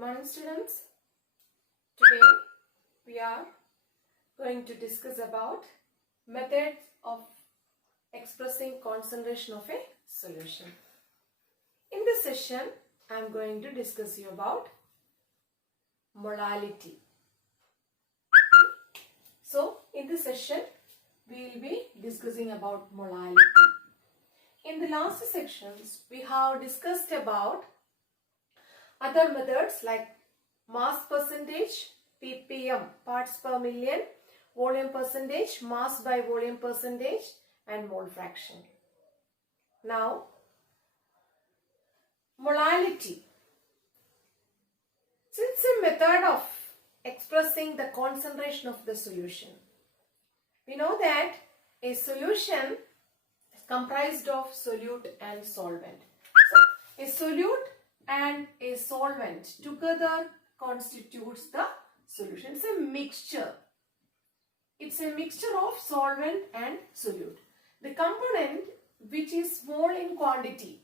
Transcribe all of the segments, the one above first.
morning, students. Today we are going to discuss about methods of expressing concentration of a solution. In this session, I am going to discuss you about molality. So, in this session, we will be discussing about molality. In the last sections, we have discussed about other methods like mass percentage, ppm, parts per million, volume percentage, mass by volume percentage, and mole fraction. Now, molality. So it's a method of expressing the concentration of the solution. We know that a solution is comprised of solute and solvent. So, a solute and a solvent together constitutes the solution. It's a mixture. It's a mixture of solvent and solute. The component which is small in quantity,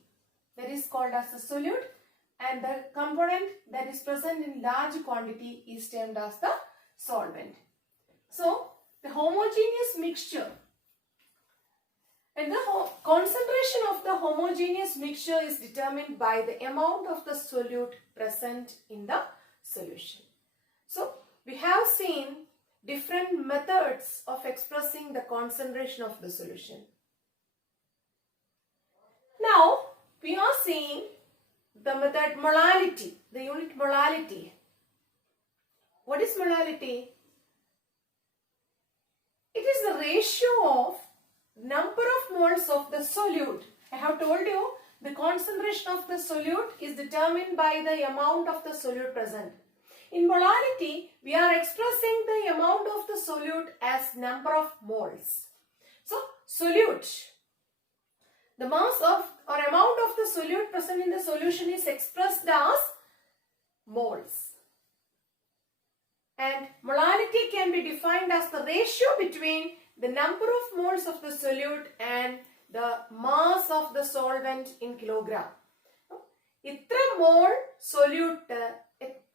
that is called as a solute, and the component that is present in large quantity is termed as the solvent. So, the homogeneous mixture, and the concentration of the homogeneous mixture is determined by the amount of the solute present in the solution. So, we have seen different methods of expressing the concentration of the solution. Now, we are seeing the method molality, the unit molality. What is molality? It is the ratio of number of moles of the solute. I have told you the concentration of the solute is determined by the amount of the solute present. In molality, we are expressing the amount of the solute as number of moles. So, solute, the mass of or amount of the solute present in the solution is expressed as moles. And molality can be defined as the ratio between the number of moles of the solute and the mass of the solvent in kilogram. Itra mole solute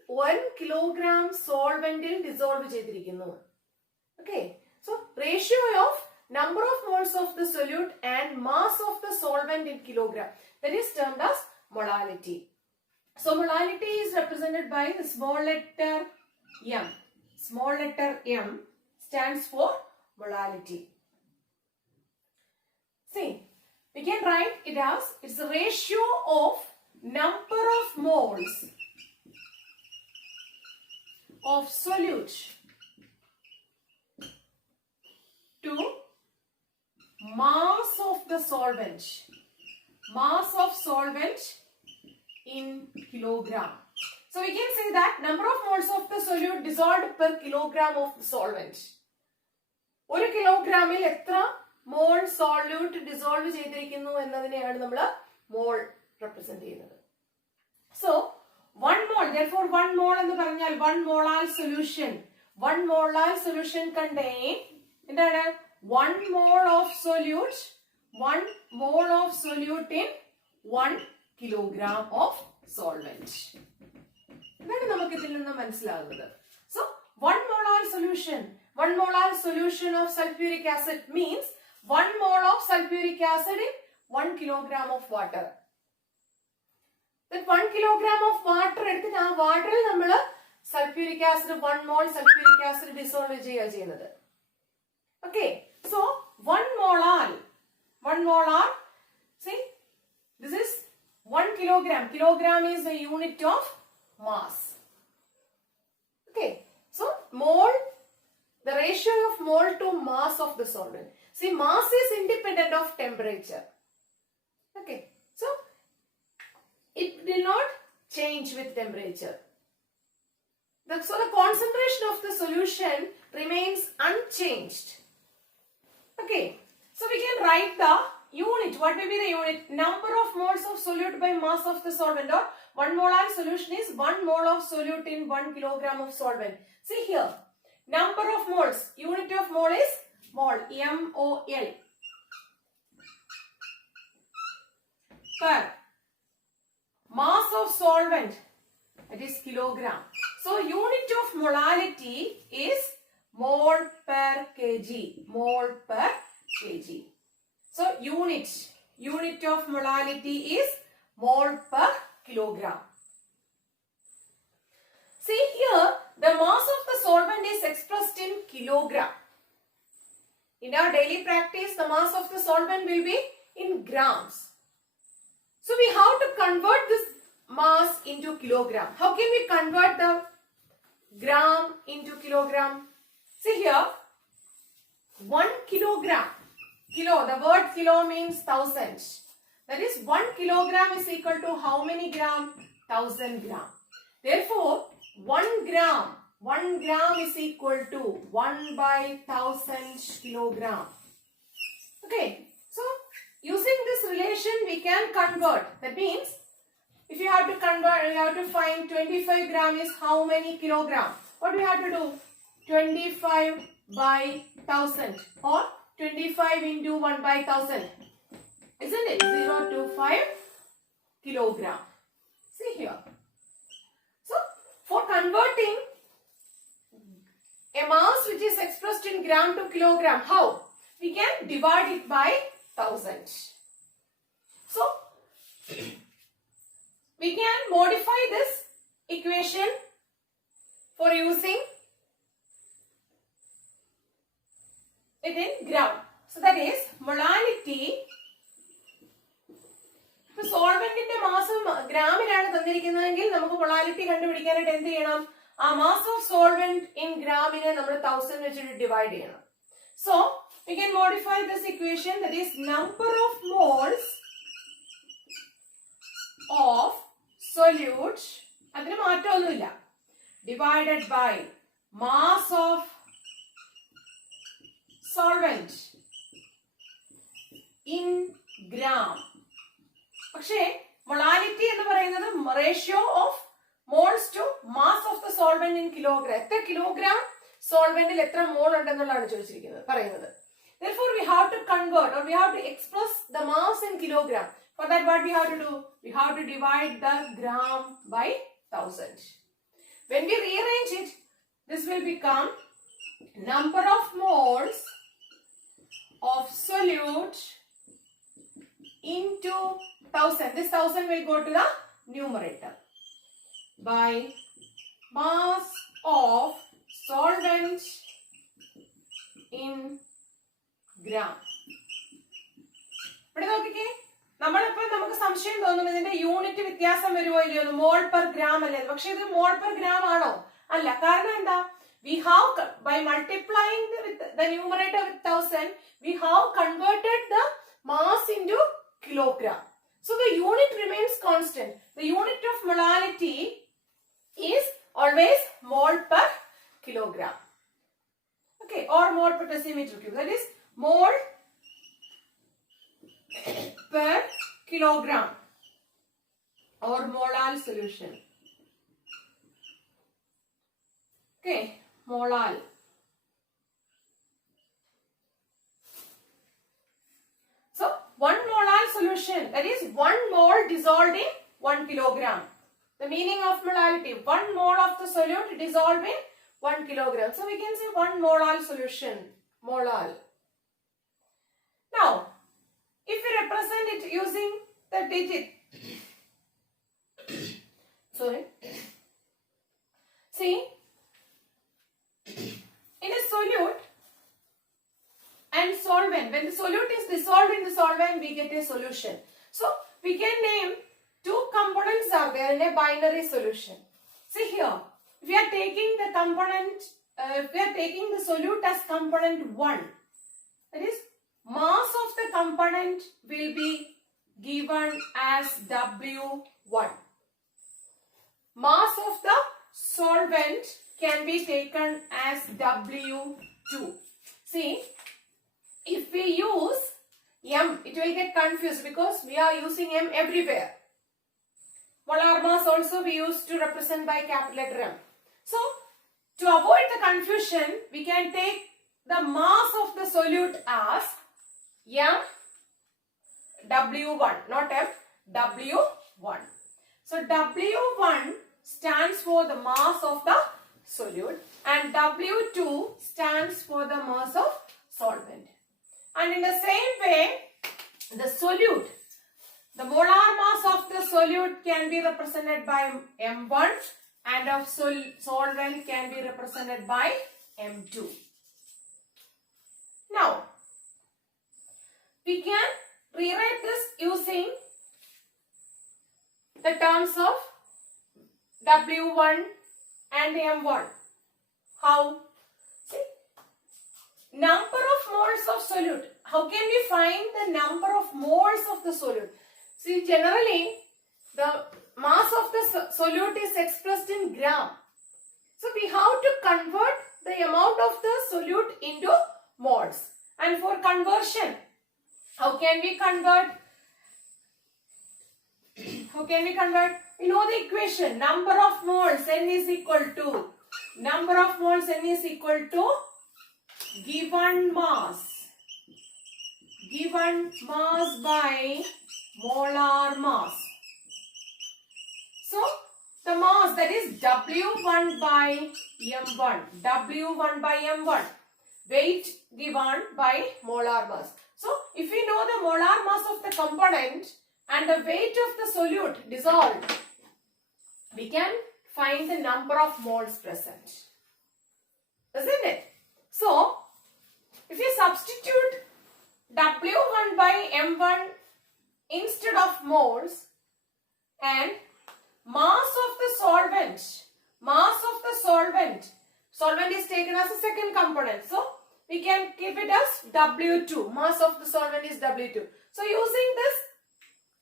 1 kilogram solvent il dissolve cheydirikkunnu. Okay, so ratio of number of moles of the solute and mass of the solvent in kilogram, that is termed as molality. So molality is represented by the small letter m. Small letter m stands for molality. See, we can write it as it's the ratio of number of moles of solute to mass of the solvent. Mass of solvent in kilogram. So we can say that number of moles of the solute dissolved per kilogram of the solvent. 1 kilogramil എത്ര mole solute dissolve ചെയ്തിരിക്കുന്നു എന്നതിനെയാണ് നമ്മൾ mole represent ചെയ്യുന്നത്. So 1 mole, therefore 1 mole എന്ന് പറഞ്ഞാൽ 1 molar solution. 1 molar solution contain എന്താണ് 1 mole of solute, 1 mole of solute in 1 kilogram of solvent. ഇതാണ് നമുക്ക് ഇതിൽ നിന്ന് മനസ്സിലാകുന്നത്. So 1 molar solution, 1 molar solution of sulfuric acid means 1 mole of sulfuric acid in 1 kilogram of water. That 1 kilogram of water എടുത്തിട്ട് ആ വാട്ടറിൽ നമ്മൾ sulfuric acid 1 mole sulfuric acid dissolve ചെയ്യുന്നത്. Okay, so 1 molar, see, this is 1 kilogram. Kilogram is the unit of mass. Okay, so mole, the ratio of mole to mass of the solvent. See, mass is independent of temperature. Okay, so it will not change with temperature. So the concentration of the solution remains unchanged. Okay, so we can write the unit. What will be the unit? Number of moles of solute by mass of the solvent, or 1 molar solution is 1 mole of solute in 1 kilogram of solvent. See here, number of moles, unit of mole is mole, M-O-L, per mass of solvent That is kilogram. So unit of molality is mole per kg. Mole per kg. So unit of molality is mole per kilogram. See here, the mass of the solvent is expressed in kilogram. In our daily practice, the mass of the solvent will be in grams. So we have to convert this mass into kilogram. How can we convert the gram into kilogram? See here, 1 kilogram. Kilo, the word kilo means 1000. That is 1 kilogram is equal to how many gram? 1000 gram. Therefore, 1 gram is equal to 1 by 1000 kilogram. Okay, so using this relation we can convert. That means if you have to convert, you have to find 25 gram is how many kilogram. What do we have to do? 25 by 1000 or 25 into 1 by 1000. Isn't it? 0 to 5 kilogram. See here. So, for converting a mass which is expressed in gram to kilogram, how? We can divide it by 1000. So, we can modify this equation for using it in gram. So that is molality. So solvent in the mass of gram we molality a mass of solvent in gram in 1000 which is divided. So we can modify this equation, that is number of moles of solute divided by mass of solvent in gram. Okay, molality is the ratio of moles to mass of the solvent in kilogram. Kilogram solvent is mole. Therefore, we have to convert or we have to express the mass in kilogram. For that, what we have to do? We have to divide the gram by 1000. When we rearrange it, this will become number of moles of solute into 1000. This 1000 will go to the numerator by mass of solvent in gram. Unit mole per gram. Mole per gram. We have, by multiplying the numerator with 1000, we have converted the mass into kilogram. So the unit remains constant. The unit of molality is always mole per kilogram. Okay, or mole per decimeter cube. That is mole per kilogram or molal solution. Okay, molal. So, 1 molal solution, that is 1 mole dissolved in 1 kilogram. The meaning of molality, 1 mole of the solute dissolved in 1 kilogram. So, we can say 1 molal solution, molal. Now, if we represent it using the digit, sorry, see, in a solute and solvent, when the solute is dissolved in the solvent, we get a solution. So, we can name 2 components are there in a binary solution. See here, if we are taking the component, if we are taking the solute as component 1, that is, mass of the component will be given as W1. Mass of the solvent can be taken as W2. See, if we use M, it will get confused because we are using M everywhere. Molar mass also we use to represent by capital letter M. So, to avoid the confusion, we can take the mass of the solute as M W1, not M, W1. So, W1 stands for the mass of the solute and W2 stands for the mass of solvent. And in the same way, the solute, the molar mass of the solute can be represented by M1 and of solvent can be represented by M2. Now, we can rewrite this using the terms of W1 and M1. How? See, number of moles of solute. How can we find the number of moles of the solute? See, generally, the mass of the solute is expressed in gram. So, we have to convert the amount of the solute into moles. And for conversion, how can we convert? How can we convert? You know the equation. Number of moles N is equal to. Number of moles N is equal to given mass. Given mass by molar mass. So, the mass, that is W1 by M1. W1 by M1. Weight given by molar mass. So, if we know the molar mass of the component and the weight of the solute dissolved, we can find the number of moles present. Isn't it? So, if you substitute W1 by M1 instead of moles and mass of the solvent is taken as a second component. So, we can keep it as W2. Mass of the solvent is W2. So, using this,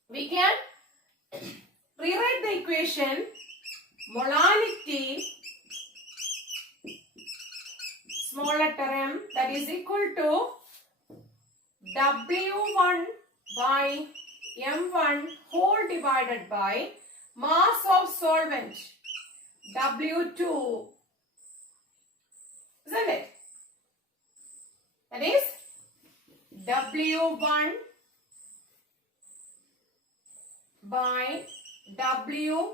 we can rewrite the equation molality, small letter m, that is equal to W1 by M1 whole divided by mass of solvent W2. Isn't it? That is W1 by W2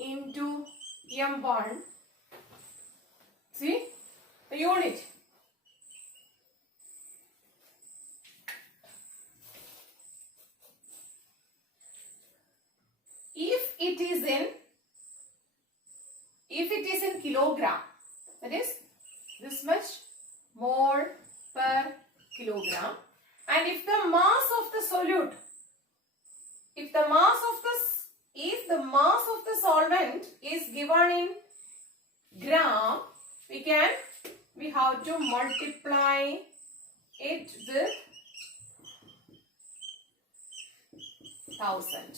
into M1. See the unit. If it is in kilogram, that is this much mole per kilogram, and if the mass of the solute, if the mass of the solvent is given in gram, we have to multiply it with 1000.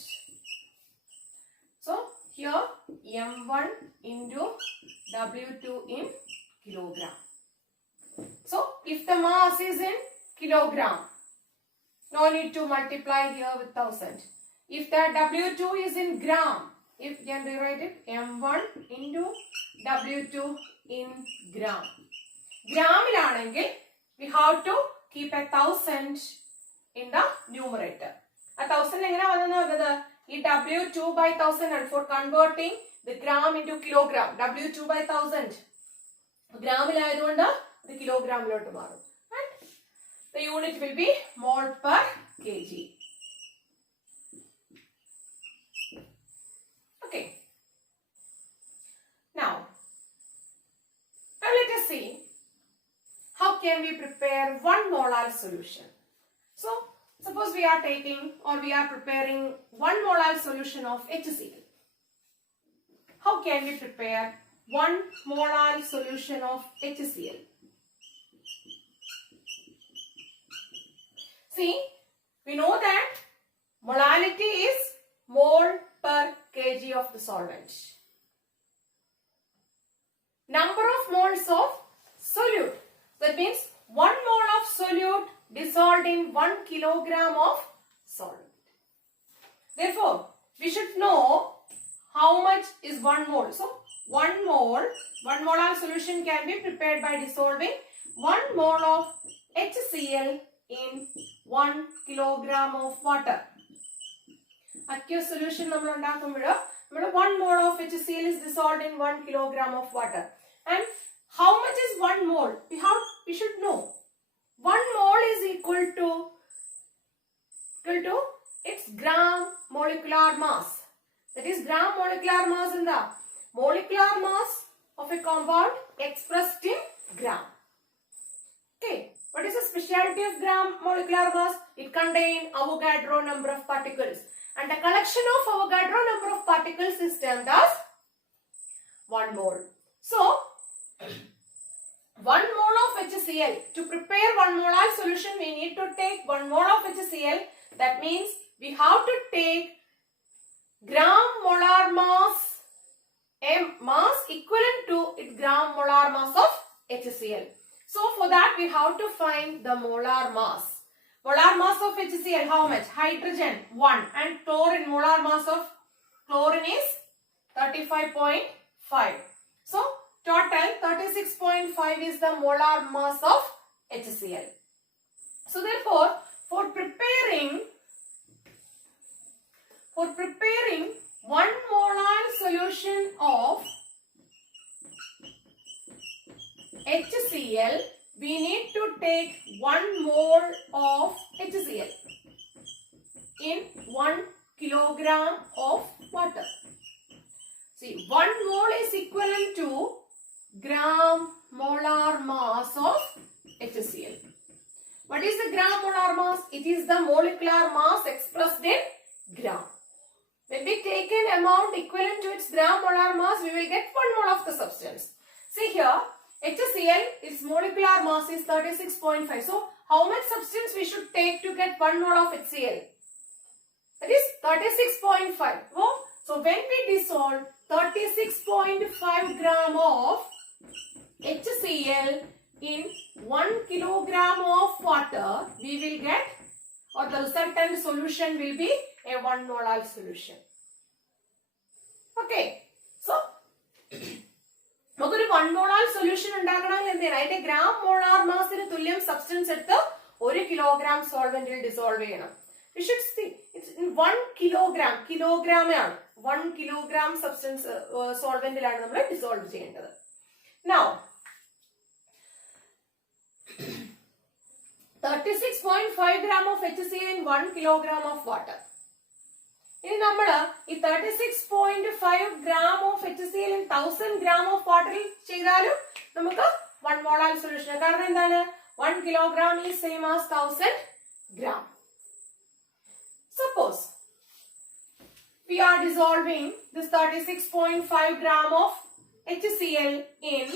So here M1 into W2 in kilogram. So if the mass is in kilogram, no need to multiply here with 1000. If the W2 is in gram, if you can rewrite it, M1 into W2 in gram. Gram, we have to keep 1000 in the numerator. 1000 is W2 by 1000, and for converting the gram into kilogram, W2 by 1000. Gram the kilogram tomorrow. And the unit will be mole per kg. Okay. Now let us see how can we prepare 1 molar solution. So, suppose we are preparing 1 molar solution of HCl. How can we prepare 1 molar solution of HCl? See, we know that molality is mole per kg of the solvent. Number of moles of solute. That means 1 mole of solute dissolved in 1 kilogram of solvent. Therefore, we should know how much is 1 mole. So, 1 molar solution can be prepared by dissolving 1 mole of HCl in 1 kilogram of water. Aqueous solution we 1 mole of HCl is dissolved in 1 kilogram of water. And how much is 1 mole? We should know. 1 mole is equal to its gram molecular mass. That is gram molecular mass in the molecular mass of a compound expressed in gram. Okay. What is the speciality of gram molecular mass? It contains Avogadro number of particles. And the collection of Avogadro number of particles is termed as 1 mole. So, 1 mole of HCl. To prepare 1 molar solution, we need to take 1 mole of HCl. That means we have to take gram molar mass, mass equivalent to its gram molar mass of HCl. So, for that we have to find the molar mass. Molar mass of HCl, how much? Hydrogen 1 and chlorine, molar mass of chlorine is 35.5. So, total 36.5 is the molar mass of HCl. So, therefore, for preparing 1 molar solution of HCl, we need to take 1 mole of HCl in 1 kilogram of water. See, 1 mole is equivalent to gram molar mass of HCl. What is the gram molar mass? It is the molecular mass expressed in gram. When we take an amount equivalent to its gram molar mass, we will get 1 mole of the substance. See here, HCl, its molecular mass is 36.5. So, how much substance we should take to get 1 mole of HCl? That is 36.5. So, when we dissolve 36.5 gram of HCl in 1 kilogram of water, we will get, or the resultant solution will be a 1 molar solution. Okay. So, നമുക്കൊരു 1 molar solution ഉണ്ടാക്കണമെങ്കിൽ എന്താണ്? അതിന്റെ gram molar massന് തുല്യം substance എടുത്ത് 1 kilogram solvent ൽ dissolve ചെയ്യണം. We should see it's in 1 kilogram. Kilogram ആണ്. 1 kilogram substance solvent ലാണ് നമ്മൾ dissolve ചെയ്യേണ്ടത്. Now, 36.5 gram of HCl in 1 kilogram of water. ഇനി നമ്മൾ ഈ 36.5 gram of HCl in 1000 gram of water ചെയ്താലും നമുക്ക് 1 molar solution. കാരണം എന്താണ്? 1 kilogram is same as 1000 gram. Suppose we are dissolving this 36.5 gram of HCl in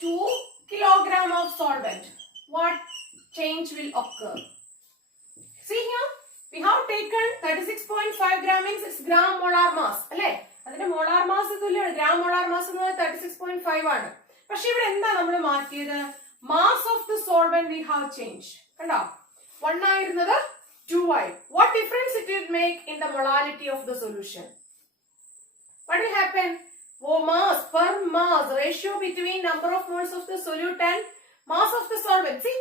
2 kilogram of solvent. What change will occur? See here, we have taken 36.5 gram means it's gram molar mass. അല്ലേ? അതിന്റെ molar mass തുല്യമാണ്. gram molar mass എന്ന് പറയുന്നത് 36.5 ആണ്. പക്ഷെ ഇവിടെ എന്താ നമ്മൾ മാറ്റിയത്? Mass of the solvent we have changed. കണ്ടോ? 1 ആയിരുന്നത് 2 ആയി. What difference it will make in the molality of the solution? What will happen? Mass per mass ratio between number of moles of the solute and mass of the solvent. See,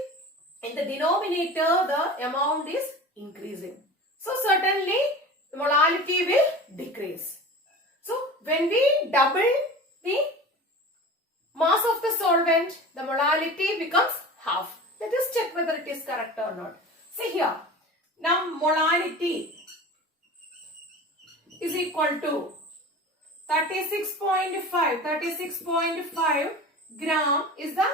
in the denominator the amount is increasing. So certainly the molality will decrease. So when we double the mass of the solvent, the molality becomes half. Let us check whether it is correct or not. See here, now molality is equal to 36.5 gram is the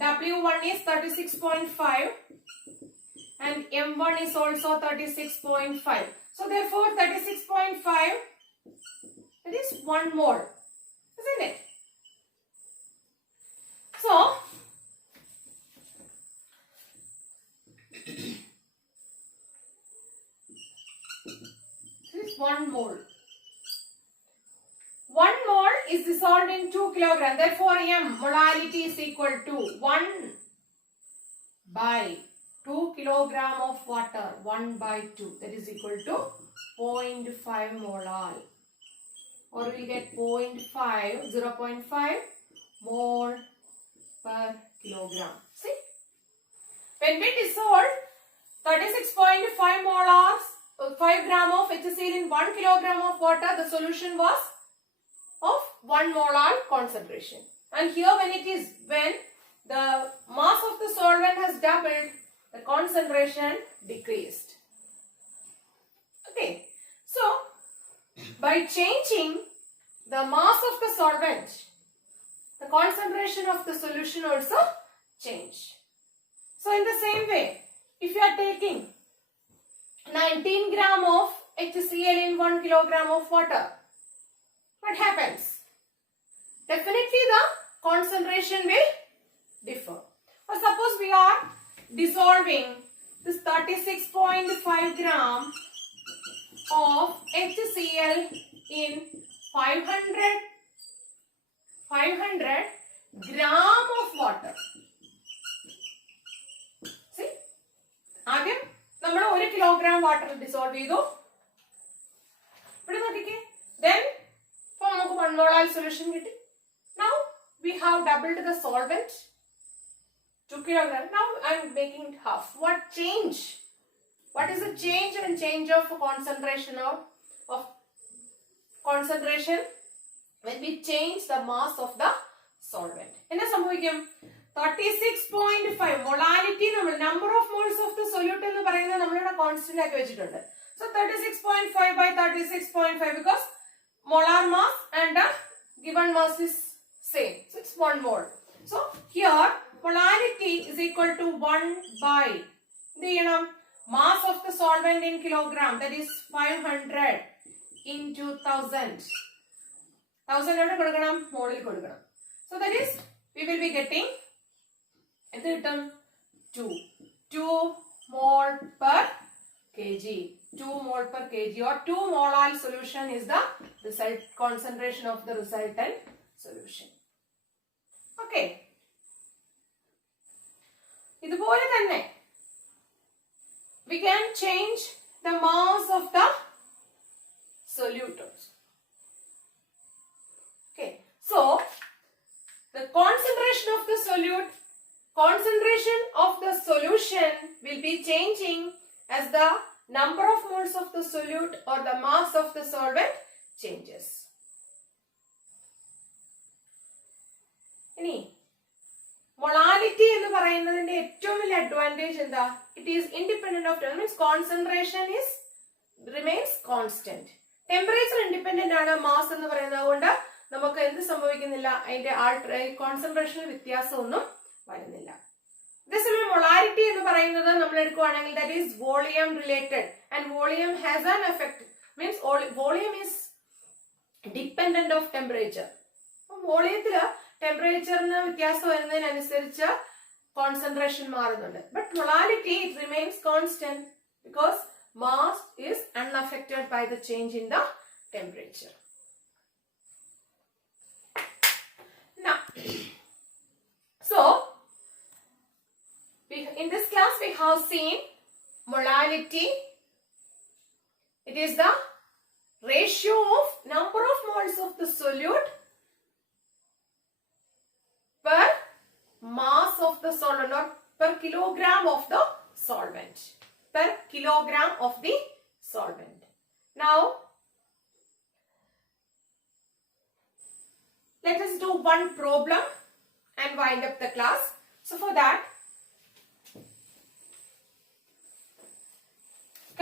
W1 is 36.5 and M1 is also 36.5. So therefore 36.5, it is 1 mole, isn't it? So this is 1 mole. 1 mole is dissolved in 2 kilogram. Therefore, M molality is equal to 1 by 2 kilogram of water. 1 by 2. That is equal to 0.5 molar. Or we will get 0.5 mole per kilogram. See? When we dissolve 36.5 molars, 5 gram of HCl in 1 kilogram of water, the solution was of 1 molar concentration. And here when the mass of the solvent has doubled, the concentration decreased. Okay, so by changing the mass of the solvent, the concentration of the solution also change. So in the same way, if you are taking 19 gram of HCl in 1 kilogram of water, what happens? Definitely the concentration will differ. Or suppose we are dissolving this 36.5 gram of HCl in 500 gram of water. See? ആദ്യം നമ്മൾ 1 kilogram water dissolve ചെയ്തു. ഇവിടെ നോക്കിക്കേ. Then ഇപ്പോൾ നമുക്ക് 1 molar solution കിട്ടി. Now we have doubled the solvent. 2 kilogram. Now I am making it half. What change? What is the change and change of concentration of concentration when we change the mass of the solvent? എന്ത് സംഭവിക്കും? 36.5 molality number of moles of the solute എന്ന് പറയുന്നത് നമ്മളിവിടെ constant ആക്കി വെച്ചിട്ടുണ്ട്. So 36.5 by 36.5 because molar mass and the given mass is same. So it's 1 mole. So here molality is equal to 1 by the mass of the solvent in kilogram, that is 500 into 1000. 1000 എവിടെ കൊടുക്കണം? മോളിൽ കൊടുക്കണം. So that is we will be getting 2 mole per kg. 2 mole per kg or 2 molar solution is the result concentration of the resultant solution. Okay. ഇതുപോലെ തന്നെ we can change the mass of the solute also. Okay. So the concentration of the solute, concentration of the solution will be changing as the number of moles of the solute or the mass of the solvent changes. ഇനി molality എന്ന് പറയുന്നതിന്റെ ഏറ്റവും വലിയ advantage എന്താ? It is independent of temperature, means concentration remains constant. Temperature independent ആണ് mass എന്ന് പറയുന്നത് കൊണ്ട് നമുക്ക് എന്ത് സംഭവിക്കുന്നില്ല, അതിന്റെ കോൺസെൻട്രേഷനിൽ വ്യത്യാസമൊന്നും വരുന്നില്ല. അതേസമയം molality എന്ന് പറയുന്നത് നമ്മൾ എടുക്കുകയാണെങ്കിൽ that is volume related and volume has an effect, means volume is dependent of temperature. വോളിയത്തില് ടെമ്പറേച്ചറിന് വ്യത്യാസം വരുന്നതിനനുസരിച്ച് കോൺസെൻട്രേഷൻ മാറുന്നുണ്ട്. But molality it remains constant because mass is unaffected by the change in the temperature. Now, so in this class we have seen molality. It is the ratio of number of moles of the solute per mass of the solvent or per kilogram of the solvent. Per kilogram of the solvent. Now, let us do one problem and wind up the class. So for that,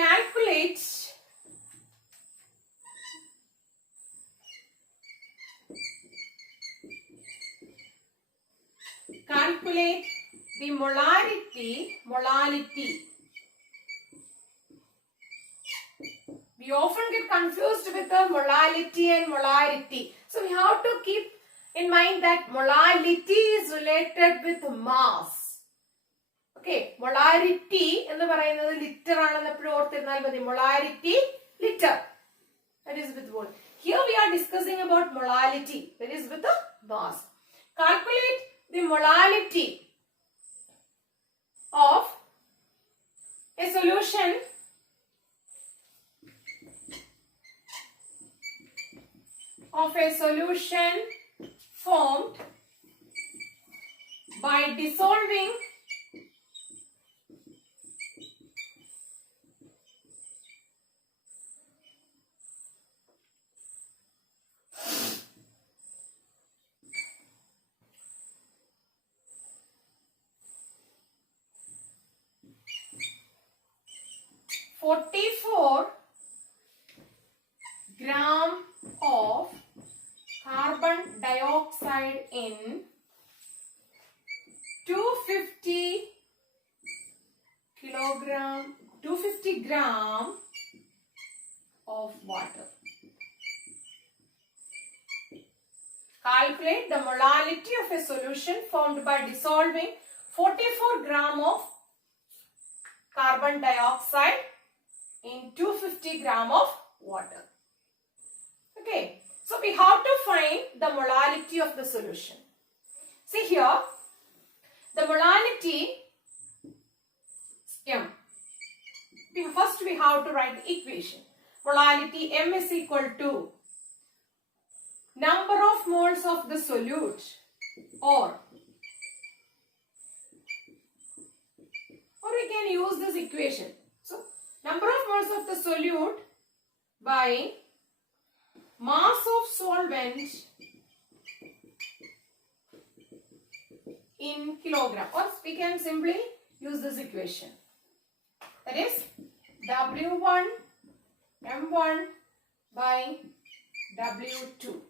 calculate the molality. We often get confused with the molality and molarity. So we have to keep in mind that molality is related with mass. Okay, molarity എന്ന് പറയുന്നത് litre ആണെന്ന് എപ്പോഴും ഓർത്തിരുന്നാൽ മതി. molarity liter, that is with volume. Here we are discussing about molality, that is with the mass. Calculate the molality of a solution formed by dissolving 44 gram of carbon dioxide in 250 gram of water. Calculate the molality of a solution formed by dissolving 44 gram of carbon dioxide in 250 gram of water. Okay, so we have to find the molality of the solution. See here, the molality M. First we have to write the equation. Molality M is equal to number of moles of the solute or we can use this equation. So, number of moles of the solute by mass of solvent in kilogram, or we can simply use this equation. That is W1 M1 by W2.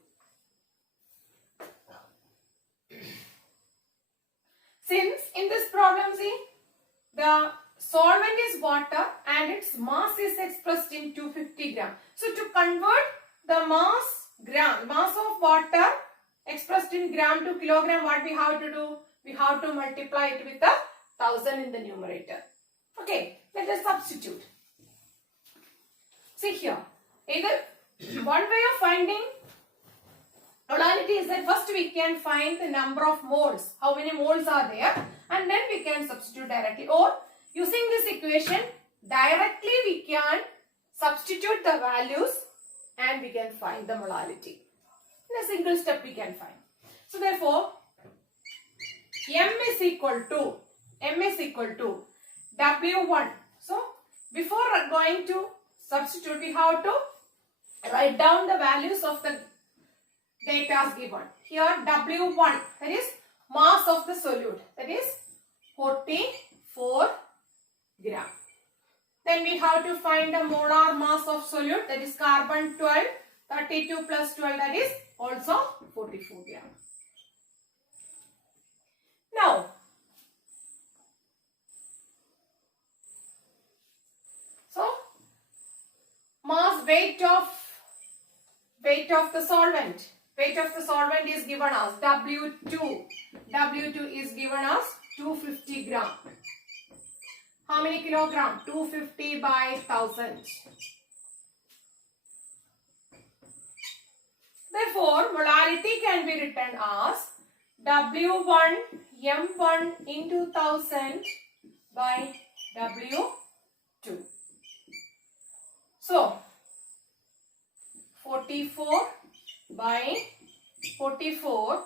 Since in this problem, see, the solvent is water and its mass is expressed in 250 gram. So to convert the mass of water expressed in gram to kilogram, what we have to do? We have to multiply it with 1000 in the numerator. Okay, let us substitute. See here, either one way of finding molality is that first we can find the number of moles, how many moles are there, and then we can substitute directly, or using this equation directly we can substitute the values and we can find the molality. In a single step we can find. So therefore, M is equal to W1. So before going to substitute, we have to write down the values of the data given. Here W1, that is mass of the solute, that is 44 gram. Then we have to find the molar mass of solute, that is carbon 12, 32 plus 12, that is also 44 gram. Now, so mass weight of the solvent. Weight of the solvent is given as W2. W2 is given as 250 gram. How many kilogram? 250 by 1000. Therefore, molality can be written as W1 M1 into 1000 by W2. So, 44 by 44,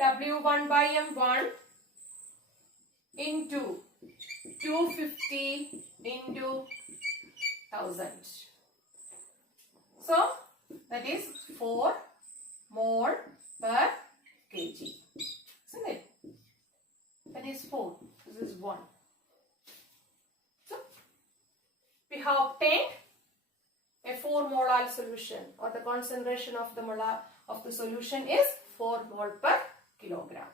W1 by M1 into 250 into 1000. So, that is 4 mole per kg. Isn't it? That is 4. This is 1. So, we have obtained a 4 molar solution, or the concentration of the molar of the solution is 4 mole per kilogram.